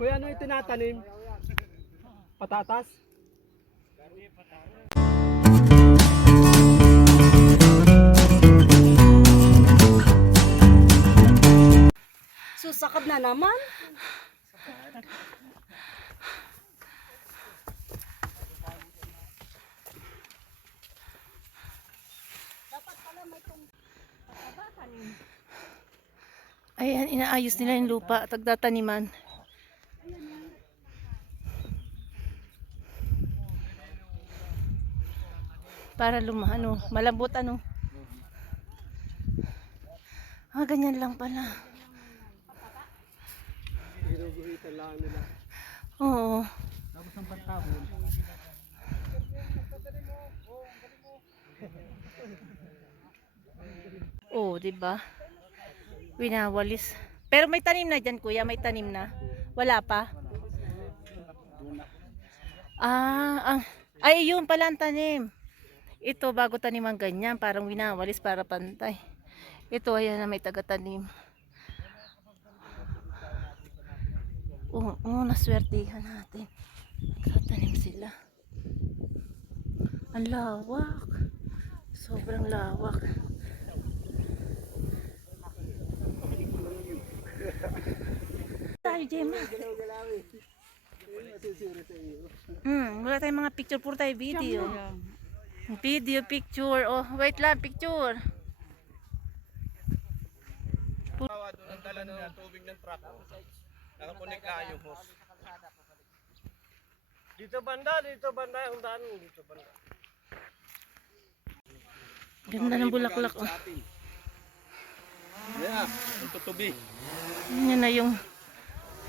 Kuya, ano yung tinatanim? Patatas? Susakad na naman. Ayan, inaayos nila yung lupa, tagtataniman. Para luma, ano, malambot ano. Ah, ganyan lang pala. Ginuguhitan lang nila. Oo. Tapos ang pantabon. Oo, di ba? Winawalis. Pero may tanim na dyan, kuya. May tanim na. Wala pa. Ah, ah. Ay, yun pala ang tanim. Ito, bago tanim ang ganyan. Parang winawalis para pantay. Ito, ayan na may taga-tanim. Oo, oh, naswertihan natin. Nagtatanim sila. Ang lawak. Sobrang lawak. Tayo, Gemma. Hmm, wala tayong mga picture, puro tayo video. Video, picture. Oh, wait lang, picture. Tawa doon ang dala ng tubig ng truck. Nakakunik na yung hose. Dito banda, dito banda, yung daan dito banda. Ganda ng bulaklak. Oh. Yeah, yung tutubi. Yan na yung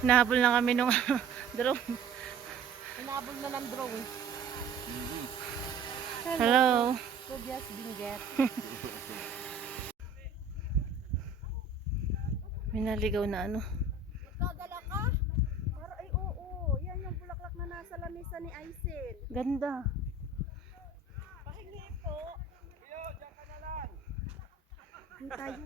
nahabol na kami nung drone. Hinabol na ng drone. Hello. Tobias Binget. May naligaw na ano. Magkagala ka? Para ay oo. Yan yung bulaklak na nasa lamesa ni Aisel. Ganda. Pahingi po. Hindi tayo.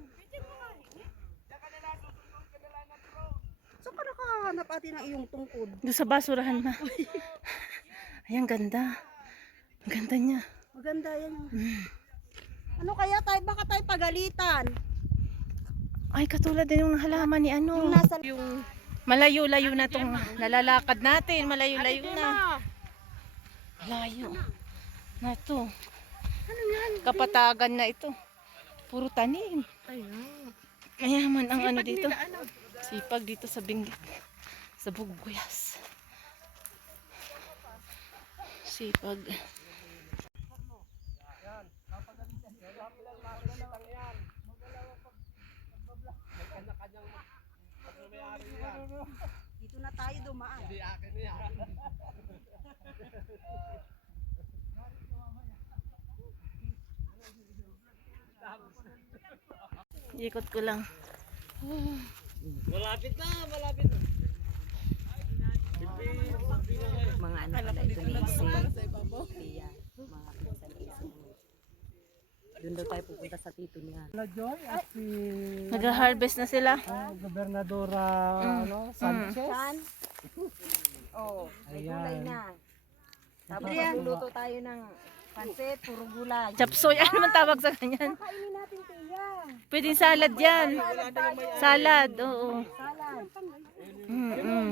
Saan ka nakahanap ate ng iyong tungkod? Doon sa basurahan na. Ayan, ganda. Ang Ganda niya. Maganda yan. Ano kaya tayo? Baka tayo pagalitan. Ay, katulad din yung halaman ni ano. Yung nasa yung Malayo-layo na tong nalalakad natin. Malayo-layo na. Layo. Na ito. Ano yan? Kapatagan na ito. Puro tanim. Ayun. Mayaman ang ano dito. Sipag dito sa Benguet. Sa Buguyas. Sipag. Dito na tayo dumaan. Hindi akin yan. Ikot ko lang. Malapit na, malapit na. Mga ano pala ito ni Isi. Pia. Mga pinsan ni Isi. Doon daw tayo pupunta sa tito niya. Na Joy at si Nag-harvest na sila. ah, Gobernadora ano, Sanchez. Saan? Oo. Oh, may Ayan. gulay na. Tapos magluluto tayo ng pansit, puro gulay. Chapsoy. Ano man tawag sa ganyan? Kainin natin tiya. Pwedeng salad yan. Salad. Oo. Salad. Mm -mm.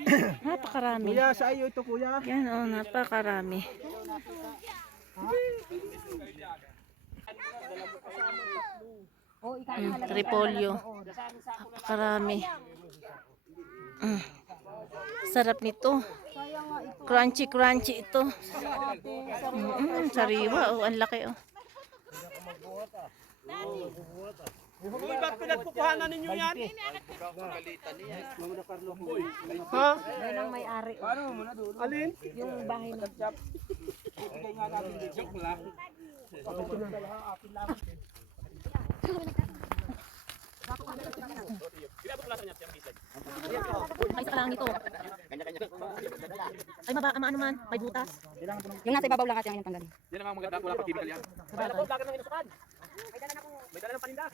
Napakarami. Kuya, sa iyo ito kuya. Yan oh, napakarami. Oh, Mm, repolyo. Napakarami. Mm. Sarap nito. Kaya nga ito. Crunchy crunchy ito. Mm, sariwa. Oh, ang laki oh. Uy, ba't pinagpupuhanan ninyo yan? Ha? yan ang may-ari. Alin? Yung bahay na Ay, sa lang nito. Ay, maba, ano man, may butas. Yung nasa ibabaw lang kasi ang inyong tanggalin. Yan ang maganda, wala pang chemical yan. Wala po, lagat ng inusukan. May dala ng paninda.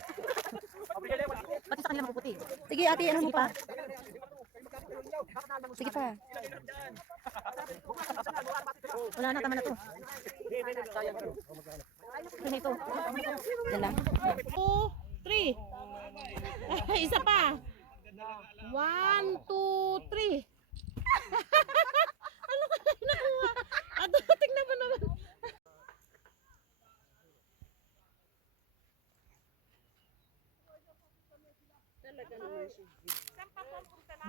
Pabigyan lang, wala po. Pati sa kanila mapuputi. Sige ate, ano mo pa? Sige pa. Wala na, tama na to. Ano ito? Yan lang. Two, three. Isa pa. One, two, three. ano ka nakuha? Ato, tingnan mo naman.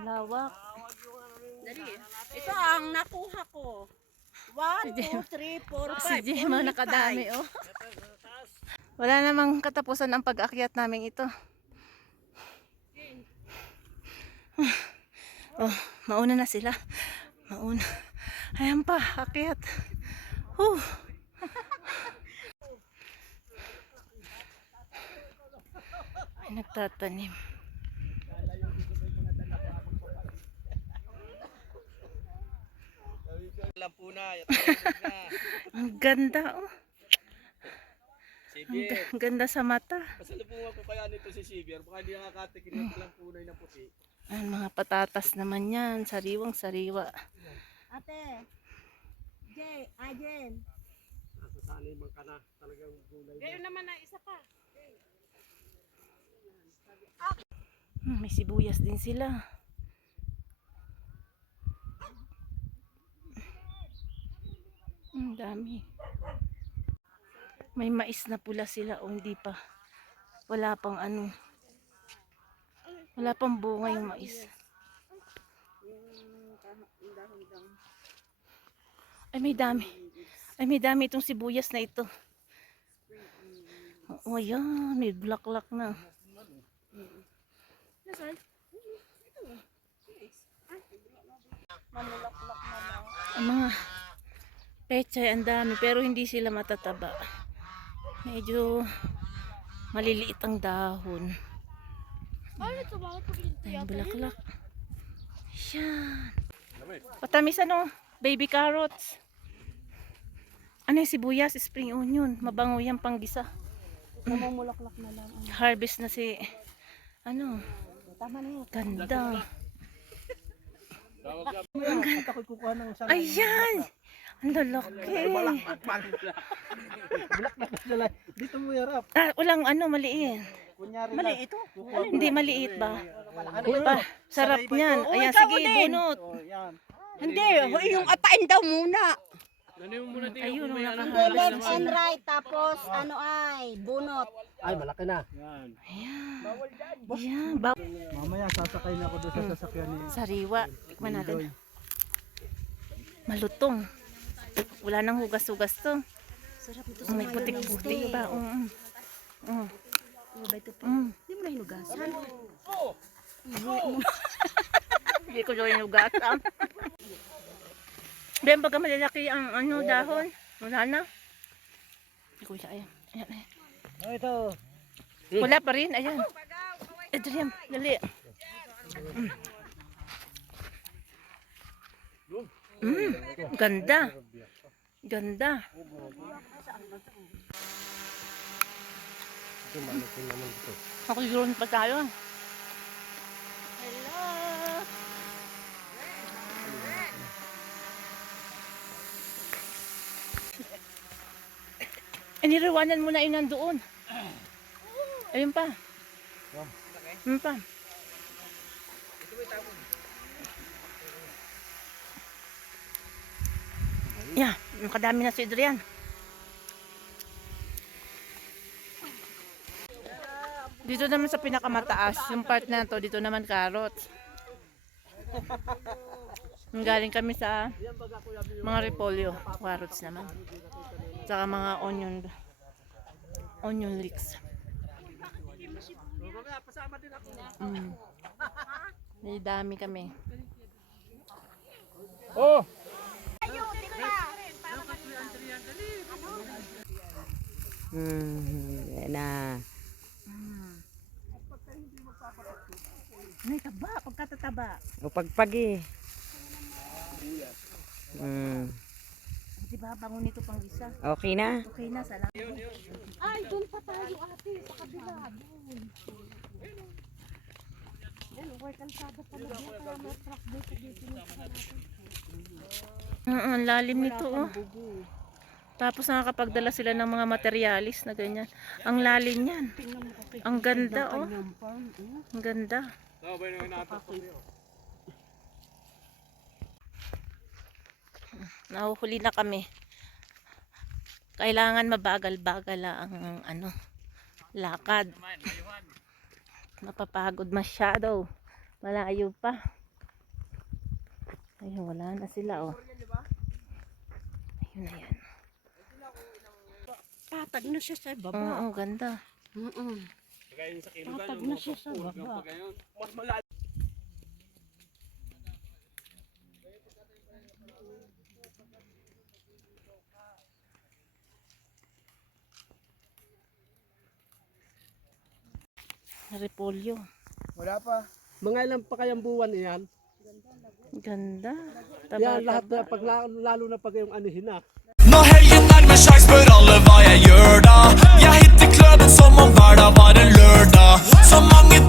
Lawak. Ito ang nakuha ko. One, two, three, four, Si five. Gemma nakadami, oh. Wala namang katapusan ang pag-akyat namin ito. Oh, mauna na sila. Mauna. Ayan pa, akyat. Huh. Ay, nagtatanim. Na, na. Ang ganda, oh. Ang ganda sa mata. Pasalubungan ko kaya nito si Sibier. Baka hindi nakakatikin ng lang punay ng puti. Ayan, mga patatas naman yan. Sariwang sariwa. Ate. Jay, Ajen. Nasasanay man ka na. Talagang gulay. Gayon naman na isa pa. Hmm, may sibuyas din sila. Ang dami. May mais na pula sila o hindi pa. Wala pang ano. Wala pang bunga yung mais. Ay may dami. Ay may dami itong sibuyas na ito. Oh, ayan. May bulaklak na. Ang mga pechay ang dami pero hindi sila matataba. Medyo maliliit ang dahon. Ay, bulaklak. Yan. Patamis ano? Baby carrots. Ano yung sibuyas? Spring onion. Mabango yan panggisa. Namumulaklak na lang. Harvest na si ano? Tama na yun. Ganda. Ako'y kukuha ng isang Ayan! Ang lalaki. Dito mo yarap. Ah, walang ano, maliit. Kunyari Mali ito. Hindi maliit ba? Ano Pa, sarap niyan. Uy, Ayan, ikaw sige, din. bunot. Oh, yan. Hindi, yung apain daw muna. Ayun, ang Hindi, nakahalas left naman. and right. Tapos, ano ay, bunot. Ay, malaki na. Ayan. Ayan, ba- Mamaya sasakay na ako doon sa sasakyan ni sariwa. Tikman natin. Malutong. Wala nang hugas-hugas to. Sarap ito May putik-putik pa. Mm. Mm. Mm. Hindi mo na hinugasan. Hindi ko daw hinugasan. Ben, baga malalaki ang ano, dahon. Wala na. Hindi ko siya. Ayan. Ayan, ayan. Oh, ito. Wala pa rin. Ayan. Ito yan. Dali. Mm. Mm. Ganda. Ganda. Ako drone pa tayo. Hello. Eh, niriwanan mo na yun nandoon. Ayun pa. Ayun pa. Yeah, nakadami na si Adrian. Dito naman sa pinakamataas, yung part na to, dito naman carrots. Galing kami sa mga repolyo, carrots naman. Saka mga onion onion leeks. Mm. May dami kami. Oh! Hmm, yan na. May taba, pagkatataba. O pagpagi. Hmm. Di ba, bango nito pang isa. Okay na? Okay na, salamat. Ay, doon pa tayo ate, sa kabila. Doon. Oo, ang lalim nito oh. Tapos nakakapagdala sila ng mga materialis na ganyan. Ang lalim niyan. Ang ganda oh. Ang ganda. Nahuhuli na kami. Kailangan mabagal-bagal ang ano, lakad. Napapagod masyado. Malayo pa. Ayun, wala na sila oh. Ayun na yan. Tatag na siya sa baba. Oo, ganda. Mm-mm. Tatag na siya sa baba. Repolyo. Wala pa. Mga ilan pa kayang buwan yan? Ganda. Yan, lahat Taba-taba. na, pag, lalo na pag yung lørdag. Jeg hitter kløden som om hverdag var en lørdag. Så mange